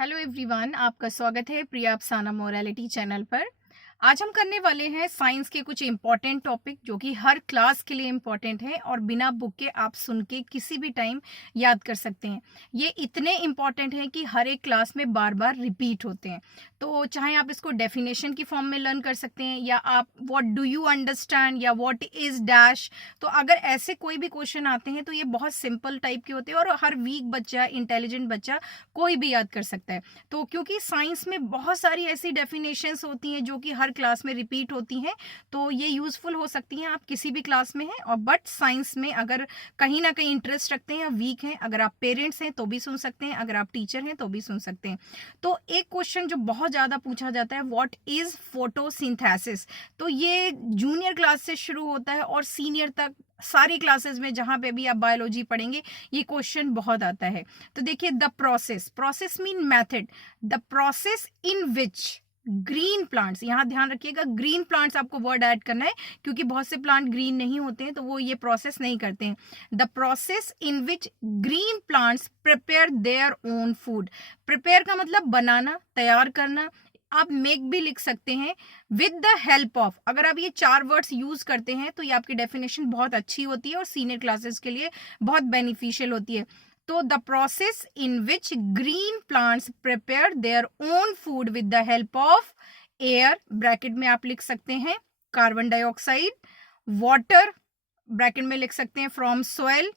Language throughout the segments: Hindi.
हेलो एवरीवन, आपका स्वागत है प्रिया अफसाना मोरालिटी चैनल पर। आज हम करने वाले हैं साइंस के कुछ इम्पॉर्टेंट टॉपिक जो कि हर क्लास के लिए इम्पॉर्टेंट है और बिना बुक के आप सुन के किसी भी टाइम याद कर सकते हैं। ये इतने इम्पॉर्टेंट हैं कि हर एक क्लास में बार बार रिपीट होते हैं। तो चाहे आप इसको डेफिनेशन की फॉर्म में लर्न कर सकते हैं या आप व्हाट डू यू अंडरस्टैंड या व्हाट इज डैश। तो अगर ऐसे कोई भी क्वेश्चन आते हैं तो ये बहुत सिंपल टाइप के होते हैं और हर वीक बच्चा, इंटेलिजेंट बच्चा कोई भी याद कर सकता है। तो क्योंकि साइंस में बहुत सारी ऐसी डेफिनेशंस होती हैं जो कि हर क्लास में रिपीट होती हैं, तो ये यूजफुल हो सकती हैं आप किसी भी क्लास में हैं। और बट साइंस में अगर कहीं ना कहीं इंटरेस्ट रखते हैं या वीक हैं, अगर आप पेरेंट्स हैं तो भी सुन सकते हैं, अगर आप टीचर हैं तो भी सुन सकते हैं। तो एक क्वेश्चन जो बहुत ज़्यादा पूछा जाता है, व्हाट इज फोटोसिंथेसिस। तो ये जूनियर क्लास से शुरू होता है और सीनियर तक सारी क्लासेस में जहाँ पे भी आप बायोलॉजी पढ़ेंगे ये क्वेश्चन बहुत आता है। तो देखिए, the process mean method, the process in which green plants, यहाँ ध्यान रखिएगा ग्रीन प्लांट्स आपको वर्ड ऐड करना है क्योंकि बहुत से प्लांट ग्रीन नहीं होते हैं तो वो ये प्रोसेस नहीं करते हैं। The process in which green plants prepare their own food. Prepare का मतलब बनाना, तैयार करना। आप मेक भी लिख सकते हैं विद द हेल्प ऑफ। अगर आप ये चार वर्ड्स यूज करते हैं तो ये आपकी डेफिनेशन बहुत अच्छी होती है और सीनियर क्लासेस के लिए बहुत बेनिफिशियल होती है। तो the process in which green plants prepare their own food with the help of air, bracket में आप लिख सकते हैं कार्बन डाइऑक्साइड, वाटर, ब्रैकेट में लिख सकते हैं फ्रॉम सॉइल,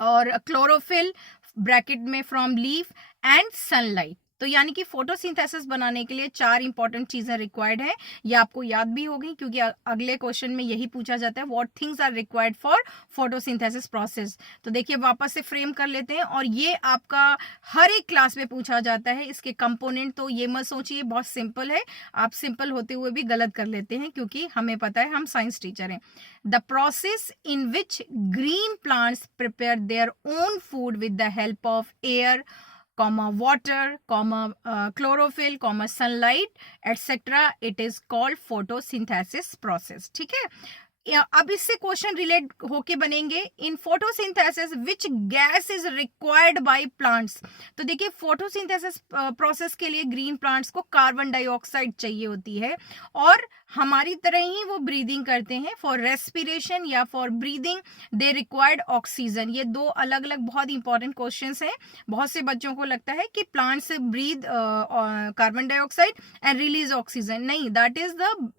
और क्लोरोफिल, ब्रैकेट में फ्रॉम लीफ, एंड सनलाइट। तो यानी कि फोटोसिंथेसिस बनाने के लिए चार इंपॉर्टेंट चीजें रिक्वायर्ड है। ये आपको याद भी होगी क्योंकि अगले क्वेश्चन में यही पूछा जाता है, what things are required for photosynthesis process. तो देखिए, वापस से फ्रेम कर लेते हैं और ये आपका हर एक क्लास में पूछा जाता है। इसके कंपोनेंट तो ये मत सोचिए बहुत सिंपल है, आप सिंपल होते हुए भी गलत कर लेते हैं क्योंकि हमें पता है हम साइंस टीचर हैं। The process in which green plants prepare their own food with the help of air, water, chlorophyll, sunlight, etc. It is called photosynthesis process. ठीक है। अब इससे क्वेश्चन रिलेट होके बनेंगे, in photosynthesis which gas is required by plants. तो देखिए, फोटोसिंथेसिस प्रोसेस के लिए ग्रीन प्लांट्स को कार्बन डाइऑक्साइड चाहिए होती है और हमारी तरह ही वो ब्रीदिंग करते हैं। फॉर रेस्पिरेशन या for breathing they required oxygen. ये दो अलग अलग बहुत इंपॉर्टेंट क्वेश्चंस हैं। बहुत से बच्चों को लगता है कि plants breathe carbon dioxide and release oxygen, नहीं, दैट इज द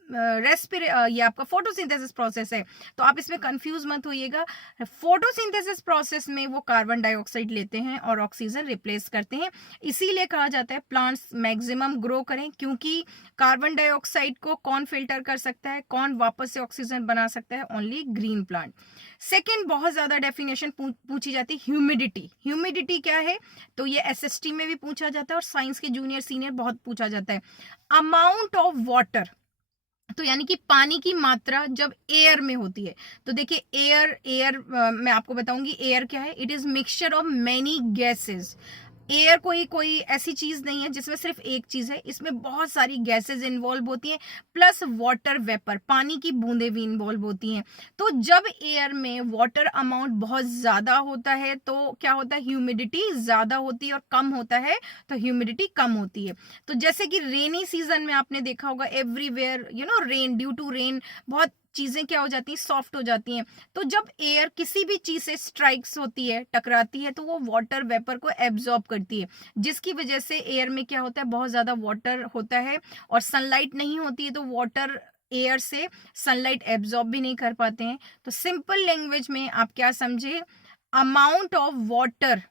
ये आपका फोटोसिंथेसिस प्रोसेस है। तो आप इसमें कंफ्यूज मत होइएगा। फोटोसिंथेसिस प्रोसेस में वो कार्बन डाइऑक्साइड लेते हैं और ऑक्सीजन रिप्लेस करते हैं। इसीलिए कहा जाता है प्लांट्स मैक्सिमम ग्रो करें, क्योंकि कार्बन डाइऑक्साइड को कौन फिल्टर कर सकता है, कौन वापस से ऑक्सीजन बना सकता है, ओनली ग्रीन प्लांट। सेकेंड, बहुत ज्यादा डेफिनेशन पूछी जाती है, ह्यूमिडिटी। ह्यूमिडिटी क्या है, तो ये एसएसटी में भी पूछा जाता है और साइंस के जूनियर सीनियर बहुत पूछा जाता है। अमाउंट ऑफ वाटर, तो यानी कि पानी की मात्रा जब एयर में होती है। तो देखिए, एयर मैं आपको बताऊंगी एयर क्या है। It is mixture of many gases. Air कोई ऐसी चीज नहीं है जिसमें सिर्फ एक चीज है, इसमें बहुत सारी गैसेस इन्वॉल्व होती हैं, प्लस वाटर वेपर, पानी की बूंदें भी इन्वॉल्व होती हैं। तो जब एयर में वाटर अमाउंट बहुत ज्यादा होता है तो क्या होता है, ह्यूमिडिटी ज्यादा होती है, और कम होता है तो ह्यूमिडिटी कम होती है। तो जैसे कि रेनी सीजन में आपने देखा होगा, everywhere rain, due to rain बहुत चीजें क्या हो जाती हैं, सॉफ्ट हो जाती हैं। तो जब एयर किसी भी चीज से स्ट्राइक्स होती है, टकराती है, तो वो वाटर वेपर को एब्जॉर्ब करती है, जिसकी वजह से एयर में क्या होता है, बहुत ज्यादा वाटर होता है और सनलाइट नहीं होती है, तो वाटर एयर से सनलाइट एब्जॉर्ब भी नहीं कर पाते हैं। तो सिंपल लैंग्वेज में आप क्या समझे, amount of water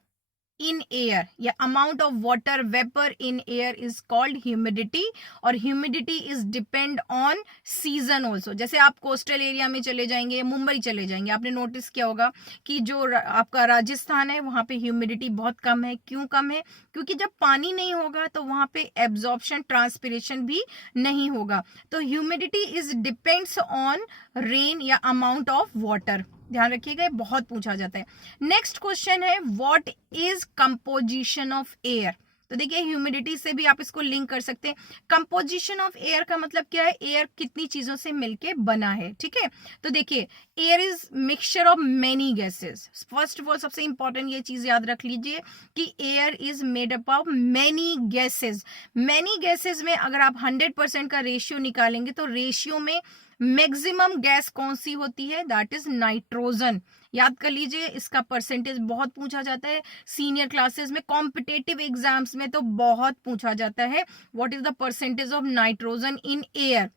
in air या amount of water vapour in air is called humidity. और humidity is depend on season also. जैसे आप कोस्टल एरिया में चले जाएंगे, मुंबई चले जाएंगे, आपने नोटिस किया होगा कि जो आपका राजस्थान है वहां पे ह्यूमिडिटी बहुत कम है। क्यों कम है, क्योंकि जब पानी नहीं होगा तो वहां पे एब्जॉर्प्शन, ट्रांसपिरेशन भी नहीं होगा। तो humidity is depends on rain या अमाउंट ऑफ वाटर। ध्यान रखिएगा, बहुत पूछा जाता है। नेक्स्ट क्वेश्चन है, what is composition of air. तो देखिए ह्यूमिडिटी से भी आप इसको लिंक कर सकते हैं। कंपोजिशन ऑफ एयर का मतलब क्या है, एयर कितनी चीजों से मिलके बना है, ठीक है। तो देखिए air is mixture of many gases. First of all सबसे इंपॉर्टेंट ये चीज याद रख लीजिए कि air is made up of many gases. Many gases में अगर आप 100% का रेशियो निकालेंगे तो रेशियो में मैक्सिमम गैस कौन सी होती है, दैट इज नाइट्रोजन। याद कर लीजिए, इसका परसेंटेज बहुत पूछा जाता है सीनियर क्लासेस में, कॉम्पिटेटिव एग्जाम्स में तो बहुत पूछा जाता है। What is the percentage of nitrogen in air,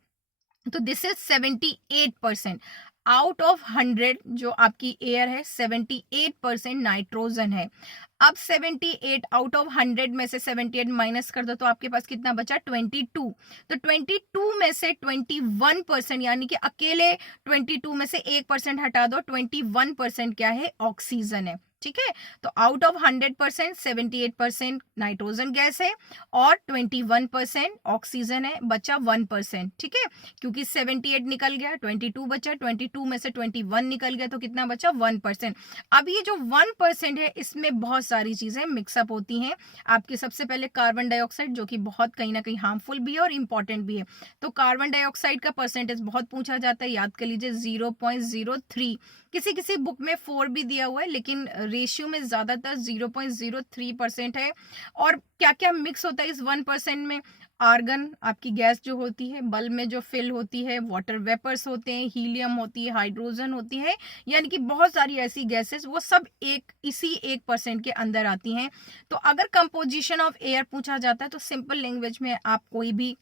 तो दिस इज 78%। आउट ऑफ 100 जो आपकी एयर है 78% नाइट्रोजन है। अब 78 आउट ऑफ 100 में से 78 माइनस कर दो तो आपके पास कितना बचा, 22। तो 22 में से 21%, यानी कि अकेले 22 में से 1% हटा दो, 21% क्या है, ऑक्सीजन है, ठीक है। तो आउट ऑफ 100% 78% नाइट्रोजन गैस है और 21% ऑक्सीजन है, बचा 1%, ठीक है। क्योंकि 78 निकल गया, 22 बचा, 22 में से 21 निकल गया तो कितना बचा, 1%। अब ये जो 1% है इसमें बहुत सारी चीजें मिक्सअप होती हैं आपके। सबसे पहले कार्बन डाइऑक्साइड, जो कि बहुत कहीं ना कहीं हार्मफुल भी है और इंपॉर्टेंट भी है। तो कार्बन डाइऑक्साइड का परसेंटेज बहुत पूछा जाता है, याद कर लीजिए 0.03। किसी किसी बुक में 4 भी दिया हुआ है, लेकिन रेशियो में ज्यादातर 0.03% है। और क्या क्या मिक्स होता है इस 1% में, आर्गन आपकी गैस जो होती है, बल्ब में जो फिल होती है, वाटर वेपर्स होते हैं, हीलियम होती है, हाइड्रोजन होती है, यानी कि बहुत सारी ऐसी गैसेस, वो सब इसी 1% के अंदर आती हैं। तो अगर कंपोजिशन ऑफ एयर पूछा जाता है तो सिंपल लैंग्वेज में आप कोई भी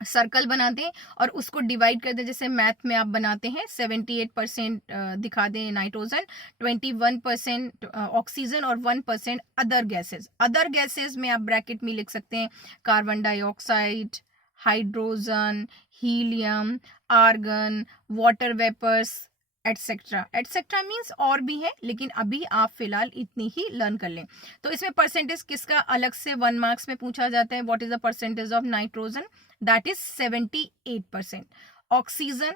सर्कल बना दें और उसको डिवाइड कर दें, जैसे मैथ में आप बनाते हैं। 78% दिखा दें नाइट्रोजन, 21% ऑक्सीजन और 1% अदर गैसेस। अदर गैसेस में आप ब्रैकेट में लिख सकते हैं carbon dioxide, hydrogen, helium, argon, water vapours, etcetera. Etcetera means और भी है, लेकिन अभी आप फिलहाल इतनी ही लर्न कर लें। तो इसमें परसेंटेज किसका अलग से 1 मार्क्स में पूछा जाता है, what is the percentage of nitrogen, that is 78%, oxygen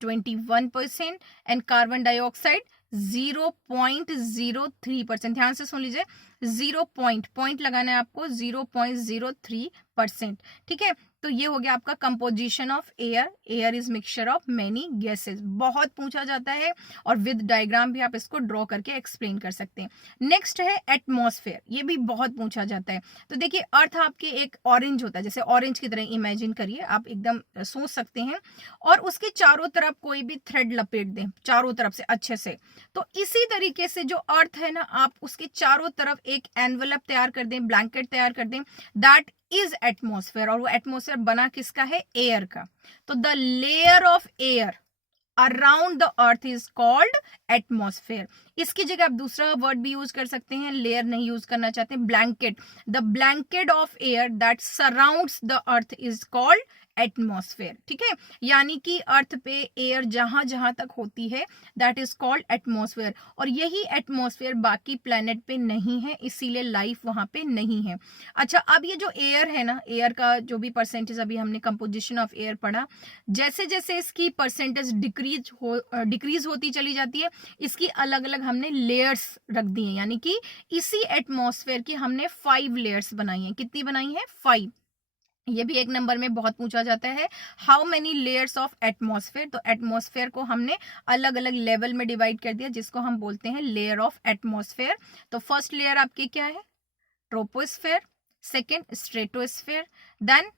21% and carbon dioxide 0.03%। ध्यान से सुन लीजिए, 0 पॉइंट लगाना है आपको, 0.03%, ठीक है। तो ये हो गया आपका composition of air. Air is mixture of many gases, बहुत पूछा जाता है और विद डायग्राम भी आप इसको ड्रॉ करके एक्सप्लेन कर सकते हैं। नेक्स्ट है एटमॉस्फेयर, ये भी बहुत पूछा जाता है। तो देखिए अर्थ आपके एक ऑरेंज होता है, जैसे ऑरेंज की तरह इमेजिन करिए, आप एकदम सोच सकते हैं, और उसके चारों तरफ कोई भी थ्रेड लपेट दें चारों तरफ से अच्छे से। तो इसी तरीके से जो अर्थ है ना, आप उसके चारों तरफ एक एनवलप तैयार कर दें, ब्लैंकेट तैयार कर दें, दैट इज एटमॉस्फेयर। और वो एटमॉस्फेयर बना किसका है, एयर का। तो the layer of air around the earth is called atmosphere. इसकी जगह आप दूसरा वर्ड भी यूज कर सकते हैं, लेयर नहीं यूज करना चाहते, blanket. The blanket of air that surrounds the earth is called atmosphere, ठीक है। यानी कि अर्थ पे एयर जहां जहां तक होती है दैट इज कॉल्ड एटमॉस्फेयर, और यही एटमॉस्फेयर बाकी प्लेनेट पे नहीं है, इसीलिए लाइफ वहां पे नहीं है। अच्छा, अब ये जो एयर है ना, एयर का जो भी परसेंटेज अभी हमने कंपोजिशन ऑफ एयर पढ़ा, जैसे जैसे इसकी परसेंटेज डिक्रीज होती चली जाती है, इसकी अलग अलग हमने लेयर्स रख दी हैं, यानी कि इसी एटमॉस्फेयर की हमने 5 लेयर्स बनाई हैं। कितनी बनाई है, 5। ये भी एक नंबर में बहुत पूछा जाता है, how many layers of atmosphere. तो एटमॉस्फेयर को हमने अलग अलग लेवल में डिवाइड कर दिया, जिसको हम बोलते हैं लेयर ऑफ एटमॉस्फेयर। तो फर्स्ट लेयर आपकी क्या है, troposphere, second stratosphere, then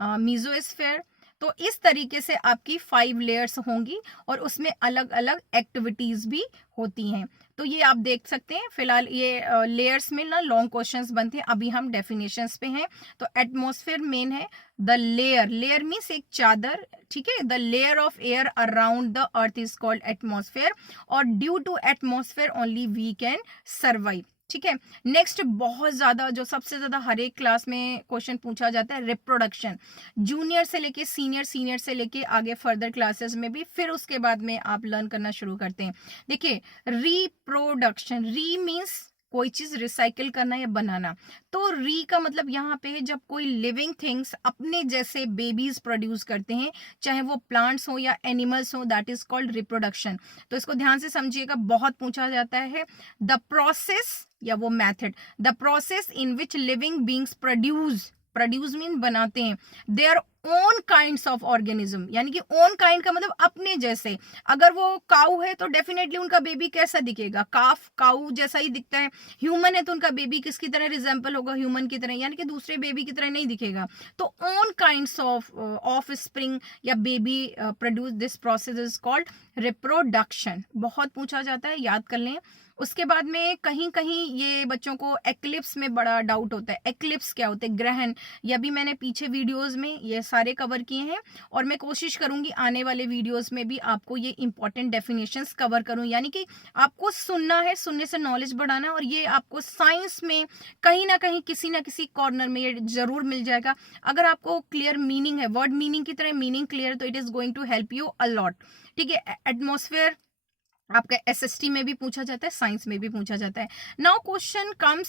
mesosphere. तो इस तरीके से आपकी 5 लेयर्स होंगी और उसमें अलग अलग एक्टिविटीज भी होती हैं। तो ये आप देख सकते हैं। फिलहाल ये लेयर्स में ना लॉन्ग क्वेश्चंस बनते हैं, अभी हम डेफिनेशंस पे हैं। तो एटमॉस्फेयर मेन है, द लेयर, लेयर मीन्स एक चादर, ठीक है। The layer of air around the earth is called atmosphere, और due to atmosphere only we can survive, ठीक है। नेक्स्ट बहुत ज्यादा, जो सबसे ज्यादा हर एक क्लास में क्वेश्चन पूछा जाता है, रिप्रोडक्शन। जूनियर से लेके सीनियर, सीनियर से लेके आगे फर्दर क्लासेस में भी, फिर उसके बाद में आप लर्न करना शुरू करते हैं। देखिए रिप्रोडक्शन, री मीन्स कोई चीज रिसाइकिल करना या बनाना। तो री का मतलब यहाँ पे है जब कोई लिविंग थिंग्स अपने जैसे बेबीज प्रोड्यूस करते हैं, चाहे वो प्लांट्स हो या एनिमल्स हो, दैट इज कॉल्ड रिप्रोडक्शन। तो इसको ध्यान से समझिएगा, बहुत पूछा जाता है। द प्रोसेस या वो method, the process in which living beings produce mean बनाते हैं their own kinds of organism, यानी कि ओन काइंड का मतलब अपने जैसे। अगर वो काऊ है तो डेफिनेटली उनका बेबी कैसा दिखेगा, काऊ जैसा ही दिखता है। ह्यूमन है तो उनका बेबी किसकी तरह रिजेंपल होगा, ह्यूमन की तरह, यानी कि दूसरे बेबी की तरह नहीं दिखेगा। तो ओन काइंड्स ऑफ स्प्रिंग या baby produce, this process is called reproduction. बहुत पूछा जाता है, याद कर लें। उसके बाद में कहीं कहीं ये बच्चों को एक्लिप्स में बड़ा डाउट होता है। एक्लिप्स क्या होता है, ग्रहण। ये भी मैंने पीछे वीडियोस में ये सारे कवर किए हैं, और मैं कोशिश करूंगी आने वाले वीडियोस में भी आपको ये इंपॉर्टेंट डेफिनेशंस कवर करूं। यानी कि आपको सुनना है, सुनने से नॉलेज बढ़ाना, और ये आपको साइंस में कहीं ना कहीं किसी ना किसी कॉर्नर में ये जरूर मिल जाएगा। अगर आपको क्लियर मीनिंग है, वर्ड मीनिंग की तरह मीनिंग क्लियर है, तो it is going to help you a lot. ठीक है। एटमॉस्फेयर आपका एसएसटी में भी पूछा जाता है, साइंस में भी पूछा जाता है। Now question comes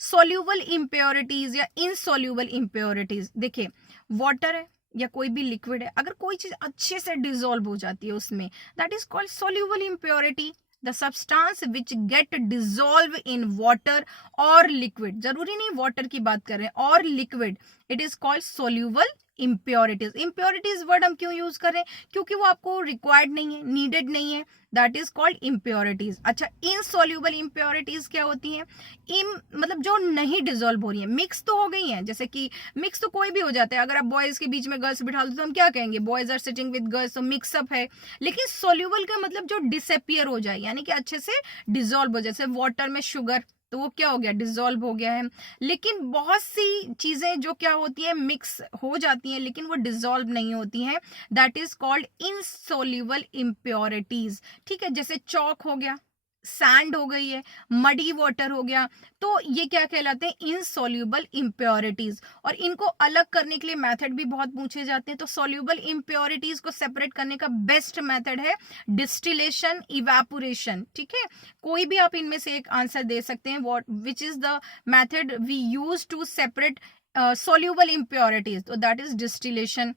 soluble impurities या इनसोल्यूबल इम्प्योरिटीज। देखिए, वाटर है या कोई भी लिक्विड है, अगर कोई चीज अच्छे से डिसॉल्व हो जाती है उसमें, that is called soluble impurity. The substance which get dissolve in water और लिक्विड, जरूरी नहीं वाटर की बात कर रहे हैं, और liquid, it is called soluble impurities. Impurities word हम क्यों यूज कर रहे हैं, क्योंकि वो आपको रिक्वायर्ड नहीं है, नीडेड नहीं है, दैट इज कॉल्ड इम्प्योरिटीज। अच्छा, इनसोल्यूबल इम्प्योरिटीज क्या होती हैं, मतलब जो नहीं डिसॉल्व हो रही है, मिक्स तो हो गई हैं। जैसे कि मिक्स तो कोई भी हो जाता है, अगर आप बॉयज के बीच में गर्ल्स बिठा दो तो हम क्या कहेंगे, boys are sitting with girls, तो मिक्सअप है। लेकिन सोल्यूबल का मतलब जो डिसअपियर हो जाए, यानी कि अच्छे से डिसॉल्व हो, जैसे वाटर में शुगर, तो वो क्या हो गया, डिसॉल्व हो गया है। लेकिन बहुत सी चीजें जो क्या होती है, मिक्स हो जाती हैं लेकिन वो डिसॉल्व नहीं होती हैं, that is called insoluble impurities. ठीक है, जैसे चौक हो गया, सैंड हो गई है, मडी वाटर हो गया, तो ये क्या कहलाते हैं, इनसोल्यूबल इम्प्योरिटीज। और इनको अलग करने के लिए मेथड भी बहुत पूछे जाते हैं। तो सोल्यूबल इम्प्योरिटीज को सेपरेट करने का बेस्ट मेथड है डिस्टिलेशन, इवेपोरेशन। ठीक है, कोई भी आप इनमें से एक आंसर दे सकते हैं, what which is the method we use to separate soluble impurities, तो दैट इज डिस्टिलेशन।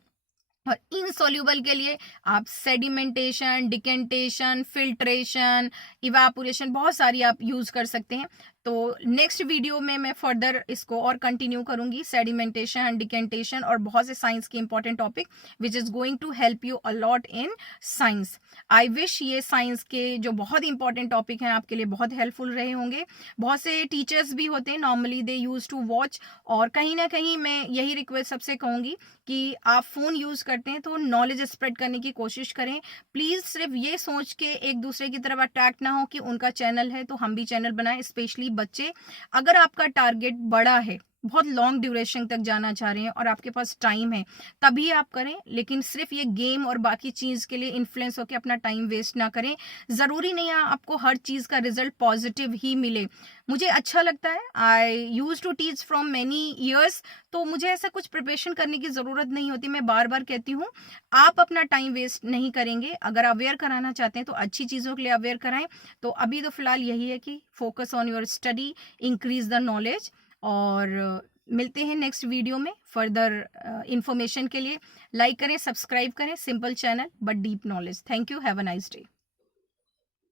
और इनसोल्यूबल के लिए आप सेडिमेंटेशन, डिकेंटेशन, फिल्ट्रेशन, इवापोरेशन, बहुत सारी आप यूज कर सकते हैं। तो नेक्स्ट वीडियो में मैं फर्दर इसको और कंटिन्यू करूंगी, सेडिमेंटेशन, डिकेंटेशन और बहुत से साइंस के important topic which is going to help you a lot in science. I wish ये साइंस के जो बहुत इंपॉर्टेंट टॉपिक हैं आपके लिए बहुत हेल्पफुल रहे होंगे। बहुत से टीचर्स भी होते हैं, normally they use to watch, और कहीं ना कहीं मैं यही रिक्वेस्ट सबसे कहूंगी कि आप फोन यूज करते हैं तो नॉलेज स्प्रेड करने की कोशिश करें। प्लीज सिर्फ ये सोच के एक दूसरे की तरफ अट्रैक्ट ना हो कि उनका चैनल है तो हम भी चैनल बनाएं। स्पेशली बच्चे, अगर आपका टारगेट बड़ा है, बहुत लॉन्ग ड्यूरेशन तक जाना चाह रहे हैं और आपके पास टाइम है, तभी आप करें। लेकिन सिर्फ ये गेम और बाकी चीज के लिए इन्फ्लुएंस होकर अपना टाइम वेस्ट ना करें। जरूरी नहीं है आपको हर चीज का रिजल्ट पॉजिटिव ही मिले। मुझे अच्छा लगता है, I use to teach from many years, तो मुझे ऐसा कुछ प्रिपरेशन करने की जरूरत नहीं होती। मैं बार बार कहती हूँ, आप अपना टाइम वेस्ट नहीं करेंगे। अगर अवेयर कराना चाहते हैं तो अच्छी चीजों के लिए अवेयर कराएं। तो अभी तो फिलहाल यही है कि focus on your study, increase the knowledge, और मिलते हैं नेक्स्ट वीडियो में फर्दर इंफॉर्मेशन के लिए। लाइक करें, सब्सक्राइब करें, simple channel but deep knowledge. Thank you, have a nice day.